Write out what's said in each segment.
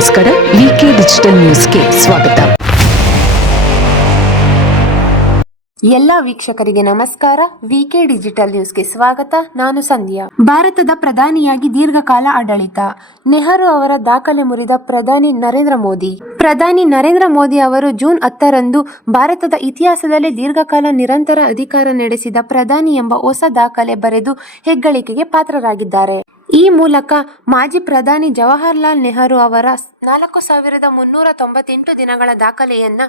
ನಮಸ್ಕಾರ. ವಿಕೆ ಡಿಜಿಟಲ್ ನ್ಯೂಸ್ಗೆ ಸ್ವಾಗತ. ಎಲ್ಲ ವೀಕ್ಷಕರಿಗೆ ನಮಸ್ಕಾರ. ವಿಕೆ ಡಿಜಿಟಲ್ ನ್ಯೂಸ್ಗೆ ಸ್ವಾಗತ. ನಾನು ಸಂಧ್ಯಾ. ಭಾರತದ ಪ್ರಧಾನಿಯಾಗಿ ದೀರ್ಘಕಾಲ ಆಡಳಿತ. ನೆಹರು ಅವರ ದಾಖಲೆ ಮುರಿದ ಪ್ರಧಾನಿ ನರೇಂದ್ರ ಮೋದಿ ಅವರು ಜೂನ್ 10ರಂದು ಭಾರತದ ಇತಿಹಾಸದಲ್ಲೇ ದೀರ್ಘಕಾಲ ನಿರಂತರ ಅಧಿಕಾರ ನಡೆಸಿದ ಪ್ರಧಾನಿ ಎಂಬ ಹೊಸ ದಾಖಲೆ ಬರೆದು ಹೆಗ್ಗಳಿಕೆಗೆ ಪಾತ್ರರಾಗಿದ್ದಾರೆ. ಈ ಮೂಲಕ ಮಾಜಿ ಪ್ರಧಾನಿ ಜವಾಹರಲಾಲ್ ನೆಹರು ಅವರ 4,398 ದಿನಗಳ ದಾಖಲೆಯನ್ನ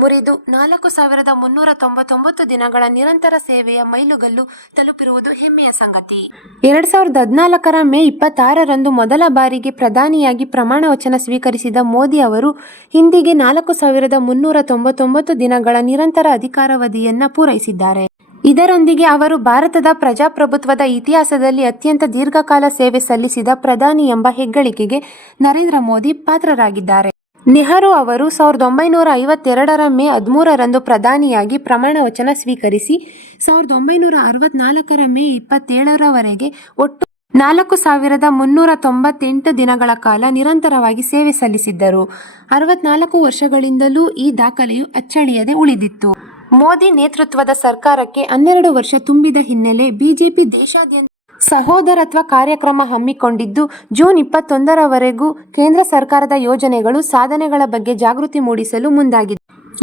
ಮುರಿದು 4,399 ದಿನಗಳ ನಿರಂತರ ಸೇವೆಯ ಮೈಲುಗಲ್ಲು ತಲುಪಿರುವುದು ಹೆಮ್ಮೆಯ ಸಂಗತಿ. 2014ರ ಮೇ 26ರಂದು ಮೊದಲ ಬಾರಿಗೆ ಪ್ರಧಾನಿಯಾಗಿ ಪ್ರಮಾಣ ವಚನ ಸ್ವೀಕರಿಸಿದ ಮೋದಿ ಅವರು ಇಂದಿಗೆ 4,399 ದಿನಗಳ ನಿರಂತರ ಅಧಿಕಾರಾವಧಿಯನ್ನ ಪೂರೈಸಿದ್ದಾರೆ. ಇದರೊಂದಿಗೆ ಅವರು ಭಾರತದ ಪ್ರಜಾಪ್ರಭುತ್ವದ ಇತಿಹಾಸದಲ್ಲಿ ಅತ್ಯಂತ ದೀರ್ಘಕಾಲ ಸೇವೆ ಸಲ್ಲಿಸಿದ ಪ್ರಧಾನಿ ಎಂಬ ಹೆಗ್ಗಳಿಕೆಗೆ ನರೇಂದ್ರ ಮೋದಿ ಪಾತ್ರರಾಗಿದ್ದಾರೆ. ನೆಹರು ಅವರು 1952ರ ಮೇ 13ರಂದು ಪ್ರಧಾನಿಯಾಗಿ ಪ್ರಮಾಣ ವಚನ ಸ್ವೀಕರಿಸಿ 1964ರ ಮೇ 27ರವರೆಗೆ ಒಟ್ಟು 4,398 ದಿನಗಳ ಕಾಲ ನಿರಂತರವಾಗಿ ಸೇವೆ ಸಲ್ಲಿಸಿದ್ದರು. 64 ವರ್ಷಗಳಿಂದಲೂ ಈ ದಾಖಲೆಯು ಅಚ್ಚಳಿಯದೆ ಉಳಿದಿತ್ತು. ಮೋದಿ ನೇತೃತ್ವದ ಸರ್ಕಾರಕ್ಕೆ 12 ವರ್ಷ ತುಂಬಿದ ಹಿನ್ನೆಲೆ ಬಿಜೆಪಿ ದೇಶಾದ್ಯಂತ ಸಹೋದರತ್ವ ಕಾರ್ಯಕ್ರಮ ಹಮ್ಮಿಕೊಂಡಿದ್ದು, ಜೂನ್ 21ರವರೆಗೂ ಕೇಂದ್ರ ಸರ್ಕಾರದ ಯೋಜನೆಗಳು, ಸಾಧನೆಗಳ ಬಗ್ಗೆ ಜಾಗೃತಿ ಮೂಡಿಸಲು ಮುಂದಾಗಿದೆ.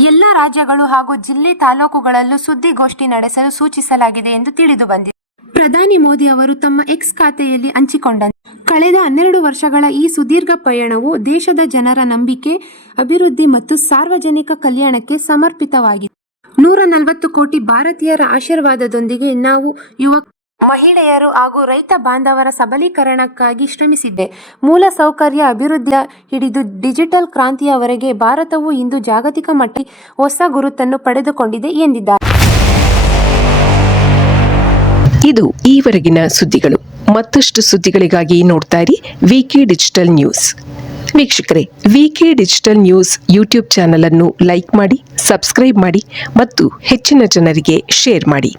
ಎಲ್ಲ ರಾಜ್ಯಗಳು ಹಾಗೂ ಜಿಲ್ಲೆ, ತಾಲೂಕುಗಳಲ್ಲೂ ಸುದ್ದಿಗೋಷ್ಠಿ ನಡೆಸಲು ಸೂಚಿಸಲಾಗಿದೆ ಎಂದು ತಿಳಿದು ಬಂದಿದೆ. ಪ್ರಧಾನಿ ಮೋದಿ ಅವರು ತಮ್ಮ ಎಕ್ಸ್ ಖಾತೆಯಲ್ಲಿ ಹಂಚಿಕೊಂಡಂತೆ ಕಳೆದ 12 ವರ್ಷಗಳ ಈ ಸುದೀರ್ಘ ಪಯಣವು ದೇಶದ ಜನರ ನಂಬಿಕೆ, ಅಭಿವೃದ್ಧಿ ಮತ್ತು ಸಾರ್ವಜನಿಕ ಕಲ್ಯಾಣಕ್ಕೆ ಸಮರ್ಪಿತವಾಗಿದೆ. 140 ಕೋಟಿ ಭಾರತೀಯರ ಆಶೀರ್ವಾದದೊಂದಿಗೆ ನಾವು ಮಹಿಳೆಯರು ಹಾಗೂ ರೈತ ಬಾಂಧವರ ಸಬಲೀಕರಣಕ್ಕಾಗಿ ಶ್ರಮಿಸಿದ್ದೆ. ಮೂಲ ಸೌಕರ್ಯ ಅಭಿವೃದ್ಧಿಯ ಹಿಡಿದು ಡಿಜಿಟಲ್ ಕ್ರಾಂತಿಯವರೆಗೆ ಭಾರತವು ಇಂದು ಜಾಗತಿಕ ಮಟ್ಟದಲ್ಲಿ ಹೊಸ ಗುರುತನ್ನು ಪಡೆದುಕೊಂಡಿದೆ ಎಂದಿದ್ದಾರೆ. ಇದು ಈವರೆಗಿನ ಸುದ್ದಿಗಳು. ಮತ್ತಷ್ಟು ಸುದ್ದಿಗಳಿಗಾಗಿ ನೋಡ್ತಾ ಇರಿ ವಿಕೆ ಡಿಜಿಟಲ್ ನ್ಯೂಸ್. ವೀಕ್ಷಕರೇ, ವಿಕೆ ಡಿಜಿಟಲ್ ನ್ಯೂಸ್ ಯೂಟ್ಯೂಬ್ ಚಾನಲ್ ಅನ್ನು ಲೈಕ್ ಮಾಡಿ, ಸಬ್ಸ್ಕ್ರೈಬ್ ಮಾಡಿ ಮತ್ತು ಹೆಚ್ಚಿನ ಜನರಿಗೆ ಶೇರ್ ಮಾಡಿ.